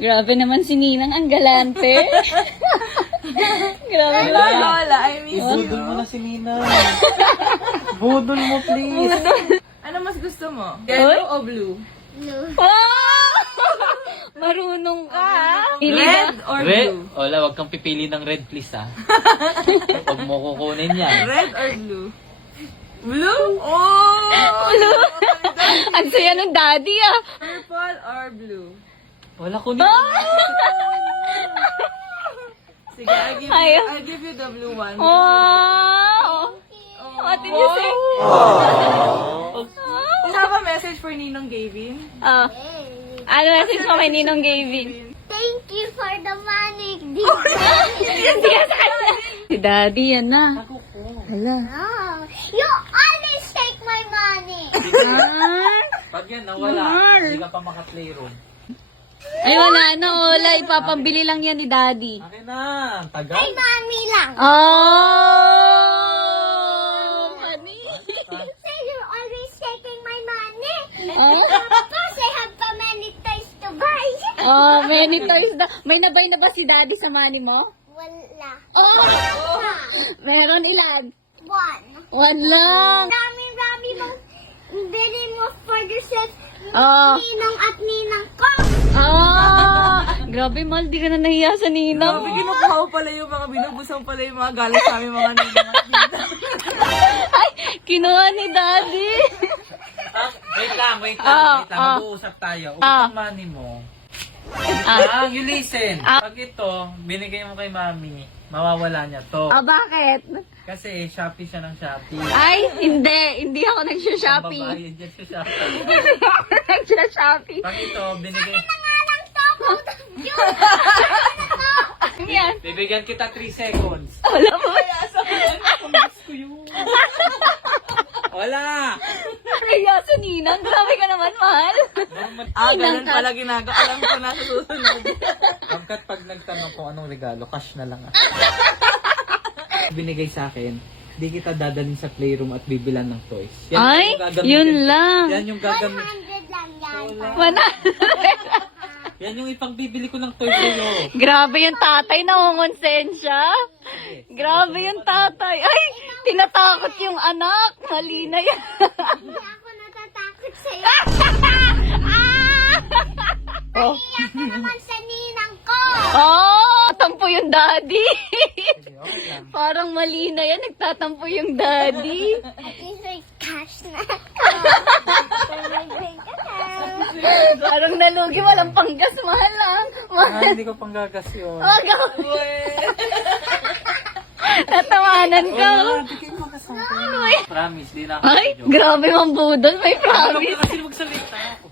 Grabe naman si Ninang, ang galante. Grabe Hello, naman. Lola. I miss you. Budol mo na si Nina. Budol mo, please. Ano mas gusto mo? Yellow o blue? Oh! Marunong ka. Red or Red? blue? Wala, wag kang pipili ng red, please, ha. Huwag mo kukunin yan. Red or blue? Blue? Oh! Blue. Ang saya ng daddy ah. Purple or blue? Wala kunin. Sige, I'll give you the blue one. Wow. What did you say? You have a message for Ninong Gavin? Oh. Ano message mo kay Ninong Gavin? Thank you for the money. Hindi ka sa kanya. Si daddy yan na. Hala. Oh, you always take my money. Pag yan nawala, hindi ka pa maka-playroom. Ay wala na, Ola. Ipapambili lang yan ni daddy. Akin na, tagal. Ay, mommy lang. Oh! Funny. Say you're always taking my money. Oh? Because I have so many toys to buy. Oh, many toys na. May nabay na ba si daddy sa money mo? Wala. Oh! Meron ilan? One. One lang. Rami mong bili mo for yourself. Oh. Ninong at ninang ko. Ah! Grabe, Mal. Di ka na nahiya sa Ninang. Grabe, kinukuha pala yung mga binubusang pala yung mga galing sa aming mga Ninong at Ninang. Ay! Kinuha ni daddy. Wait lang. Mag-uusap tayo. Ah. Upang money mo. Ah. You listen. Pag ito, binigay mo kay mami, mawawala niya to. Ah, bakit? Kasi Shopee siya ng Shopee. Ay, hindi. Hindi ako nagsha-Shopee. Pambabayad yan sa Shopee. Hindi ako nagsha-Shopee. Pag ito, binigay... Nangalang to. Yan. Bibigyan kita 3 seconds. Wala mo. Wala! Nahiya sa Ninang. Grabe ka naman, mahal. Ganun pala ginagawa. Alam ko na sa susunod. Hanggat pag nagtanong kung anong regalo, cash na lang. Binigay sa akin, di kita dadalhin sa playroom at bibilan ng toys. Ay, yung gagamitin yun ko. lang. Yan yung gagamit. 100 lang yan. Wala. Yan yung ipagbibili ko ng toys sa'yo. Grabe yung tatay, nangungonsensya. Grabe yung tatay. Ay, tinatakot yung anak. Mali na yan. Hindi ako natatakot sa'yo. Oh. Iyak ka naman sa ninang ko. Oh, tampo yung daddy. Parang mali na yan, nagtatampo yung daddy. At least may cash na. Parang nalugi, walang panggas, mahal lang. Hindi ko panggagas yun. Oh, natawanan ka. Promise, di na ako Ay, joke. grabe mambudol, may Alam promise. ka kasi magsalita ako.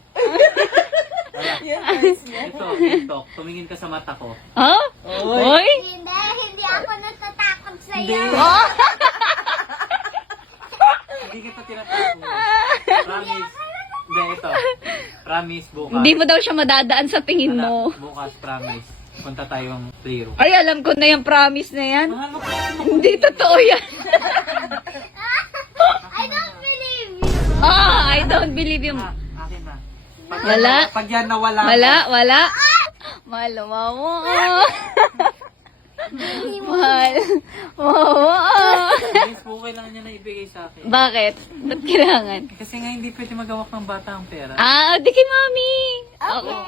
Ito, tumingin ka sa mata ko. Ha? Oy? Hindi ako natatakot sa'yo. Oh? Hindi kita tinatakot. Promise. Hindi, ito. Promise, bukas. Hindi mo daw siya madadaan sa tingin mo. Bukas, promise. Punta tayong playroom. Ay, alam ko na yung promise na yan. Mahal mo ko. Hindi totoo yan. I don't believe you. I don't believe you. Akin na. Wala. Pag yan nawala. Wala. Mahal, mamo. Mahal. Mamo. Miss, okay lang niya na ibigay sa akin. Bakit? Ba't kailangan? Kasi nga hindi pwede magawak ng bata ang pera. Di kay mami. Okay.